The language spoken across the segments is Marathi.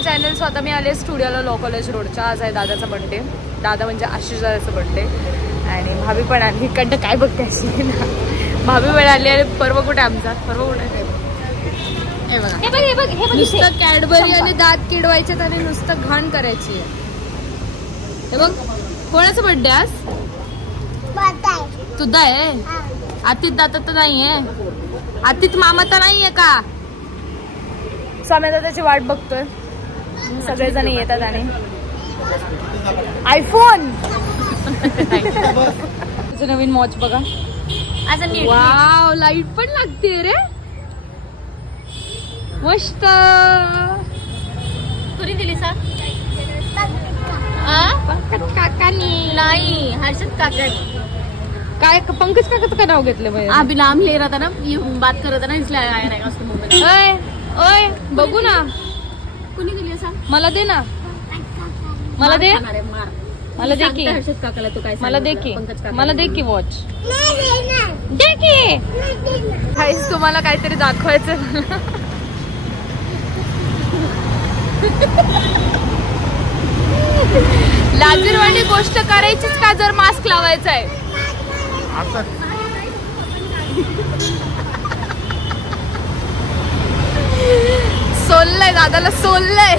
माय चॅनल. सो आता मी आले स्टुडिओला लॉ कॉलेज रोडच्या. आज आहे दादाचा बर्थडे. दादा म्हणजे आशिष दादाचा बर्थडे. आणि भाभी पण आली. इकडं काय बघते अशी ना. भाभी पण आली. आणि पर्व कुठे आमचा? पर्व कुठे आहे? हे बघा नुसतं कॅडबरी आणि दात किडवायचे आणि नुसतं घाण करायची आहे. हे बघ कोणाचा बर्थडे आज? तुझा आहे. आतीत दादा तर नाहीये. आतीत मामा तर नाहीये का? स्वामी दादाची वाट बघतोय. सगळेजण येतात आणि आयफोन तुझं नवीन वॉच बघा. वाव लाईट पण लागते रे. मस्त. कुणी दिली सा? पंकज काकानी नाही, हर्षद काकानी. काय पंकज काकाचं का नाव घेतलं भाई? अभी नाम ले रहा था ना, ये बात कर रहा था ना, इसलिए आया रहेगा उसके मुंह में. ओए ओए बघू ना. कुणी दिली सा? मला दे ना. मला दे. मला दे की. हर्षद काकाला तू काय? मला दे की. मला दे की वॉच. दे की. काहीच तुम्हाला काहीतरी दाखवायचं. लाजीरवाणी गोष्ट करायचीच का जर मास्क लावायचा आहे? सोललंय दादाला, सोललंय.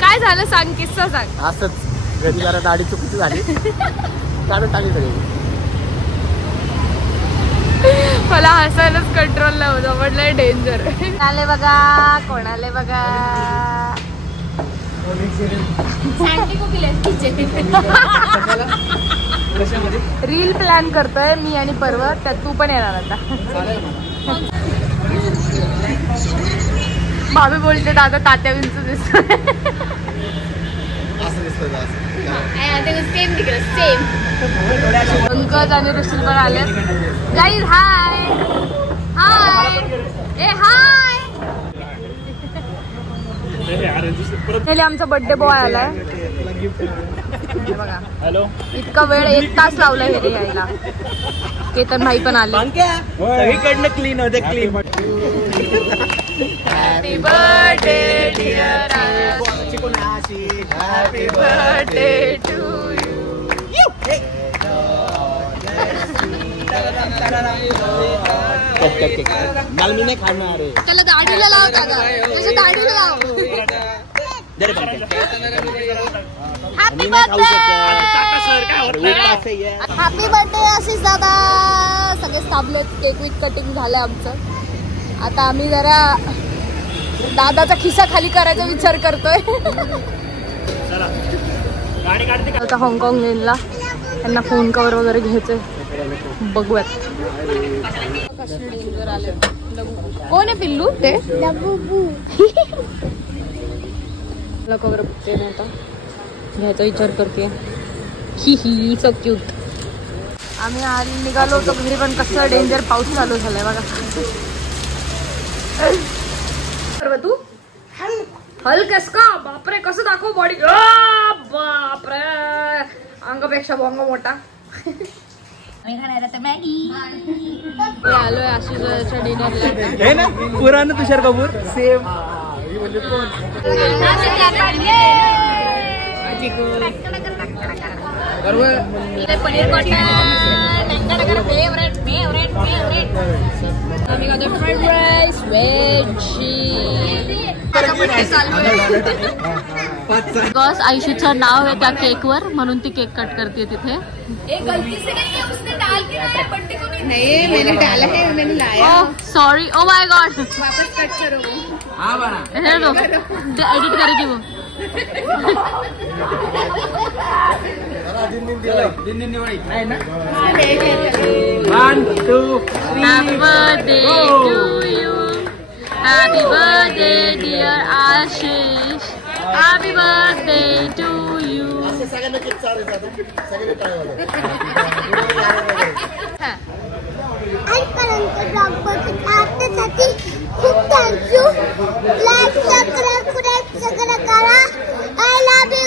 काय झालं सांग, किस्सा सांग. असंच घरी जरा दाढी चुकीची झाली, काढून टाकली सगळी. मला हसायलाच कंट्रोल नाही होत. म्हटलं डेंजर. आले बघा, कोण आले बघा. रील प्लॅन करतोय मी आणि पर्व. त्यात तू पण येणार आता. भाभी बोलते दादा तात्या विंच दिसतोय. पंकज आणि ऋषी पण आले. गाईज हाय हाय. ए हाय. आमचा बर्थडे बॉय आलाय बघा. हॅलो. इतका वेळ 1 तास लावला हे यायला. केतन भाई पण आले. सगळीकडनं क्लीन होते. Clean. Happy birthday dear happy birthday to you. मला मी नाही खाणार. त्याला दाढीला लाव दादा. त्याच्या दाढीला लाव. Happy birthday. Happy birthday Ashish दादा. सगळे थांबलेत. केक विक कटिंग झालंय आमचं. आता आम्ही जरा दादाचा खिसा खाली करायचा विचार करतोय. आता हाँगकाँग लेनला त्यांना फोन कवर वगैरे घ्यायचंय. बघूयात. कोण आहे पिल्लू? ते कवर बघते ना. आता घ्यायचा विचार करते. ही ही सो क्यूट. आम्ही आज निघालो होतो घरी, पण कसं डेंजर पाऊस चालू झालाय बघा. तू हलकस का? बापरे कसं दाखव बॉडी. बापरे अंगापेक्षा बोंग मोठा. आलोय आशिषच्या डिनरला. ना पुराण तुषार कपूर सेम. पनीर आम्ही खातो फ्राईड राईस व्हेज. बिकॉज आयुषीचं नाव आहे त्या केकवर, म्हणून ती केक कट करते तिथे. नहीं मैंने डाला है, मैंने लाया. सॉरी. Oh my God. वापस कट करो. हाँ बना. एडिट करेगी वो. दिन दिवाळी आहे ना. 1 2 3. Happy birthday to you. Happy birthday dear Ashish. Happy birthday to you. सगळ्यांना केक चालू सगळे टाळ्या खूप थँक्यू. लाईक सबस्क्राईब करा. I love you.